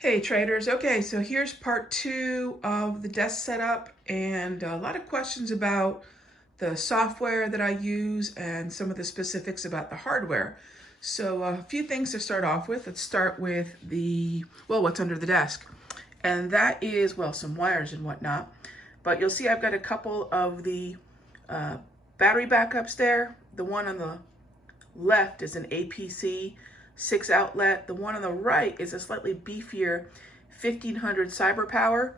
Hey traders, okay, so here's part two of the desk setup and a lot of questions about the software that I use and some of the specifics about the hardware. So a few things to start off with. Let's start with what's under the desk. And that is, well, some wires and whatnot. But you'll see I've got a couple of the battery backups there. The one on the left is an APC 6 outlet. The one on the right is a slightly beefier 1500 cyber power.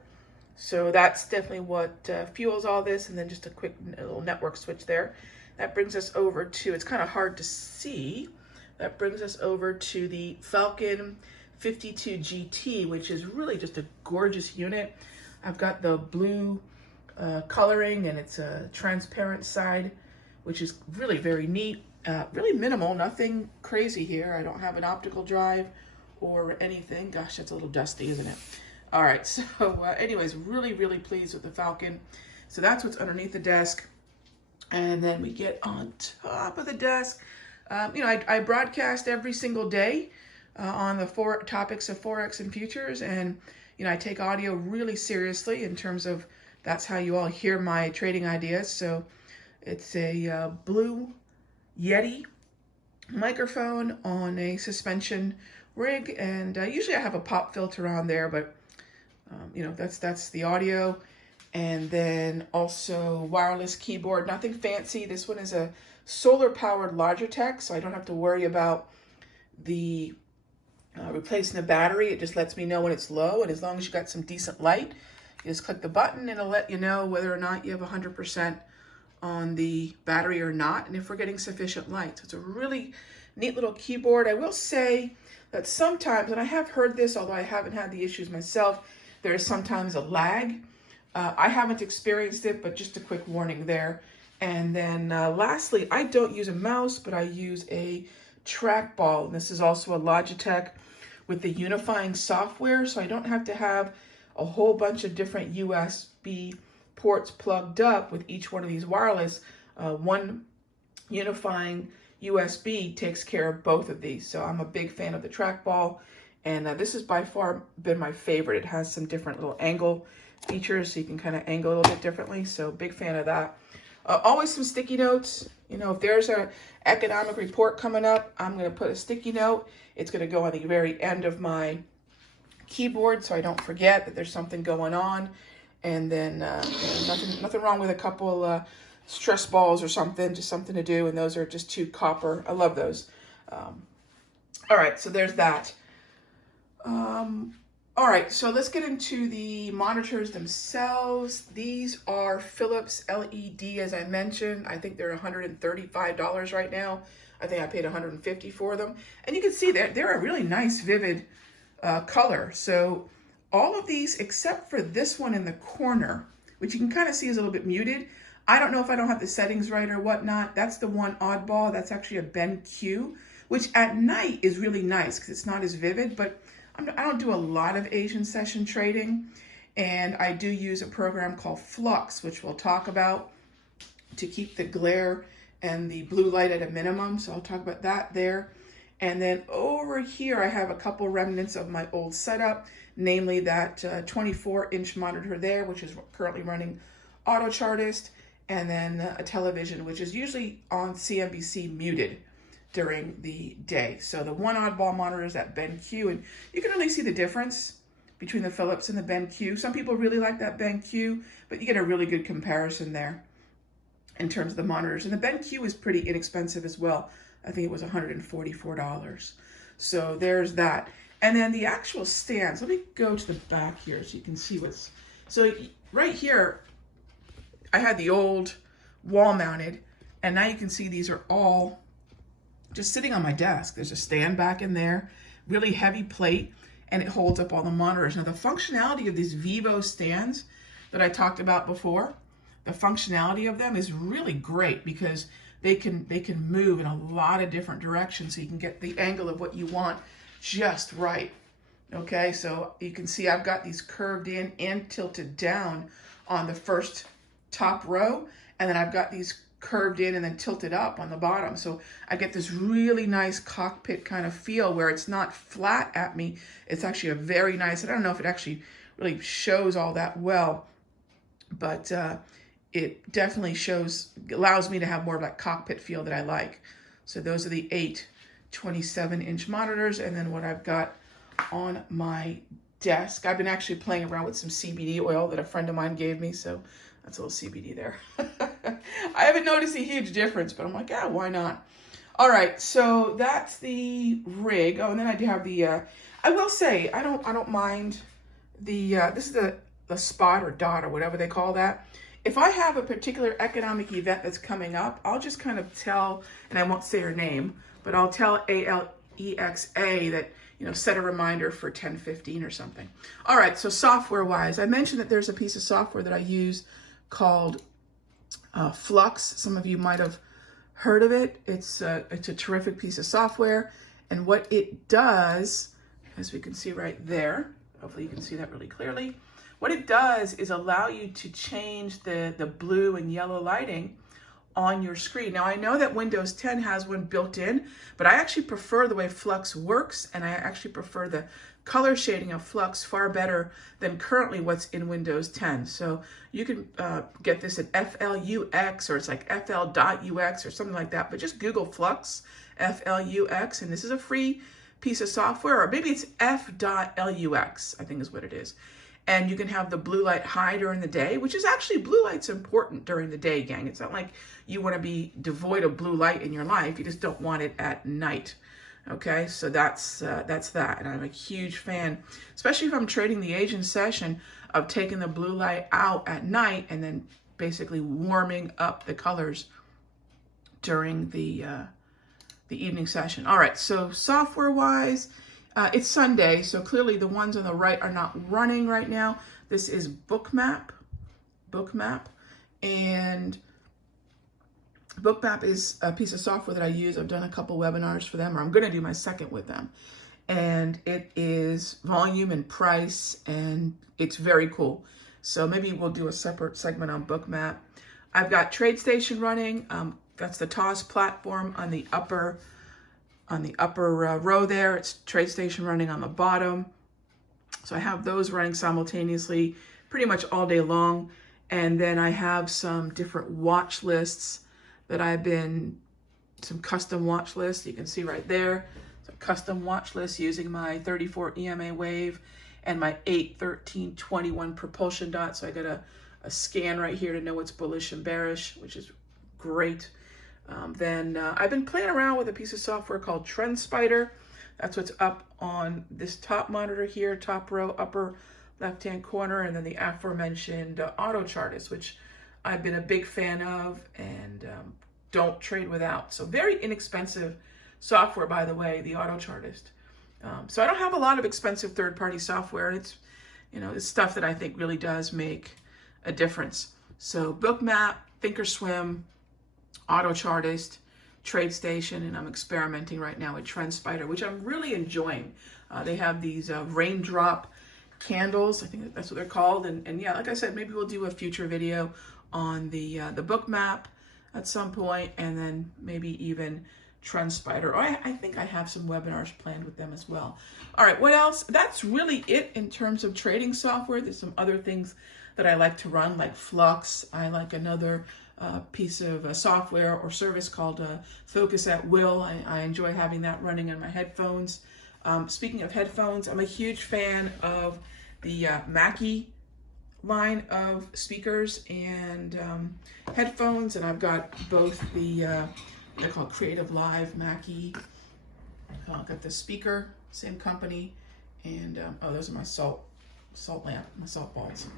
So that's definitely what fuels all this. And then just a quick little network switch there. That brings us over to, it's kind of hard to see, that brings us over to the Falcon 52 GT, which is really just a gorgeous unit. I've got the blue coloring and it's a transparent side, which is really very neat. Really minimal, nothing crazy here. I don't have an optical drive or anything. Gosh, that's a little dusty, isn't it? All right, so anyways, really, really pleased with the Falcon. So that's what's underneath the desk. And then we get on top of the desk. I broadcast every single day on the four topics of Forex and futures. And, I take audio really seriously in terms of that's how you all hear my trading ideas. So it's a blue Yeti microphone on a suspension rig, and usually I have a pop filter on there, but that's the audio. And then also wireless keyboard, nothing fancy. This one is a solar powered Logitech, so I don't have to worry about the replacing the battery. It just lets me know when it's low, and as long as you got some decent light, you just click the button and it'll let you know whether or not you have 100% on the battery or not, and if we're getting sufficient light. So it's a really neat little keyboard. I will say that sometimes, and I have heard this, although I haven't had the issues myself, there is sometimes a lag. I haven't experienced it, but just a quick warning there. And then lastly, I don't use a mouse, but I use a trackball. And this is also a Logitech with the unifying software, so I don't have to have a whole bunch of different USB ports plugged up with each one of these wireless. One unifying USB takes care of both of these. So I'm a big fan of the trackball, and this has by far been my favorite. It has some different little angle features, so you can kind of angle a little bit differently. So big fan of that. Always some sticky notes. If there's an economic report coming up, I'm going to put a sticky note. It's going to go on the very end of my keyboard so I don't forget that there's something going on. And then nothing wrong with a couple stress balls or something, just something to do. And those are just 2 copper. I love those. All right, so there's that. All right, so let's get into the monitors themselves. These are Philips LED, as I mentioned. I think they're $135 right now. I think I paid $150 for them. And you can see they're a really nice, vivid color. So all of these, except for this one in the corner, which you can kind of see is a little bit muted. I don't know if I don't have the settings right or whatnot. That's the one oddball. That's actually a BenQ, which at night is really nice because it's not as vivid, but I don't do a lot of Asian session trading. And I do use a program called Flux, which we'll talk about, to keep the glare and the blue light at a minimum. So I'll talk about that there. And then over here, I have a couple remnants of my old setup, namely that 24-inch monitor there, which is currently running Auto Chartist, and then a television, which is usually on CNBC muted during the day. So the one oddball monitor is that BenQ, and you can really see the difference between the Philips and the BenQ. Some people really like that BenQ, but you get a really good comparison there in terms of the monitors. And the BenQ is pretty inexpensive as well. I think it was $144. So there's that. And then the actual stands, let me go to the back here so you can see what's, so right here, I had the old wall mounted, and now you can see these are all just sitting on my desk. There's a stand back in there, really heavy plate, and it holds up all the monitors. Now the functionality of these Vivo stands that I talked about before, the functionality of them is really great because they can move in a lot of different directions, so you can get the angle of what you want just right. Okay, so you can see I've got these curved in and tilted down on the first top row, and then I've got these curved in and then tilted up on the bottom. So I get this really nice cockpit kind of feel where it's not flat at me. It's actually a very nice, I don't know if it actually really shows all that well, but it definitely allows me to have more of that cockpit feel that I like. So those are the 8 27-inch monitors. And then what I've got on my desk, I've been actually playing around with some CBD oil that a friend of mine gave me. So that's a little CBD there. I haven't noticed a huge difference, but I'm like, yeah, why not? All right, so that's the rig. Oh, and then I do have the, I will say, I don't mind the, this is the spot or dot or whatever they call that. If I have a particular economic event that's coming up, I'll just kind of tell, and I won't say her name, but I'll tell ALEXA that, you know, set a reminder for 10:15 or something. All right, so software-wise, I mentioned that there's a piece of software that I use called Flux. Some of you might have heard of it. It's a terrific piece of software, and what it does, as we can see right there, hopefully you can see that really clearly, what it does is allow you to change the blue and yellow lighting on your screen. Now I know that Windows 10 has one built in, but I actually prefer the way Flux works, and I actually prefer the color shading of Flux far better than currently what's in Windows 10. So you can get this at FLUX, or it's like FL.UX or something like that, but just Google Flux, FLUX, and this is a free piece of software, or maybe it's F.LUX, I think is what it is. And you can have the blue light high during the day, which is actually, blue light's important during the day, gang. It's not like you want to be devoid of blue light in your life. You just don't want it at night. Okay, so that's that. And I'm a huge fan, especially if I'm trading the Asian session, of taking the blue light out at night and then basically warming up the colors during the evening session. All right, so software-wise, it's Sunday, so clearly the ones on the right are not running right now. This is Bookmap, and Bookmap is a piece of software that I use. I've done a couple webinars for them, or I'm going to do my second with them. And it is volume and price, and it's very cool. So maybe we'll do a separate segment on Bookmap. I've got TradeStation running. That's the TOS platform on the upper row there. It's TradeStation running on the bottom. So I have those running simultaneously pretty much all day long. And then I have some different watch lists that some custom watch lists. You can see right there, it's a custom watch list using my 34 EMA wave and my 8, 13, 21 propulsion dot. So I got a scan right here to know what's bullish and bearish, which is great. Then I've been playing around with a piece of software called TrendSpider. That's what's up on this top monitor here, top row, upper left-hand corner, and then the aforementioned auto chartist, which I've been a big fan of and don't trade without. So very inexpensive software, by the way, the auto chartist. So I don't have a lot of expensive third-party software, and it's, you know, it's stuff that I think really does make a difference. So Bookmap, Thinkorswim, auto chartist, TradeStation, and I'm experimenting right now with TrendSpider, which I'm really enjoying. They have these raindrop candles, I think that's what they're called, and yeah, like I said, maybe we'll do a future video on the Bookmap at some point, and then maybe even TrendSpider. I think I have some webinars planned with them as well. All right, what else? That's really it in terms of trading software. There's some other things that I like to run, like Flux. I like another piece of software or service called Focus at Will. I enjoy having that running on my headphones. Speaking of headphones, I'm a huge fan of the Mackie line of speakers and headphones, and I've got both the they're called Creative Live Mackie. I've got the speaker, same company, and oh, those are my salt lamp, my salt balls.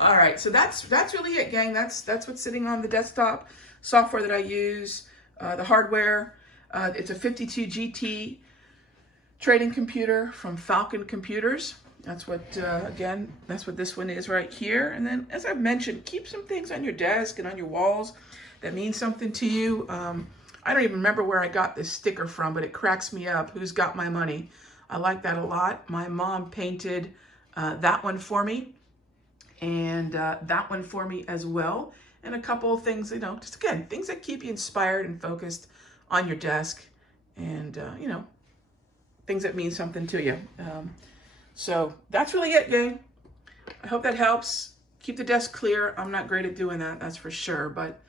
All right, so that's really it, gang. That's what's sitting on the desktop. Software that I use, the hardware. It's a 52 GT trading computer from Falcon Computers. That's what, again, that's what this one is right here. And then, as I've mentioned, keep some things on your desk and on your walls that mean something to you. I don't even remember where I got this sticker from, but it cracks me up. Who's got my money? I like that a lot. My mom painted that one for me, and that one for me as well. and a couple of things, you know, just again, things that keep you inspired and focused on your desk, and you know, things that mean something to you. So that's really it, gang. I hope that helps. Keep the desk clear. I'm not great at doing that, that's for sure, but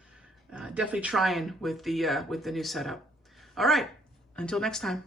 definitely trying with the new setup. All right, until next time.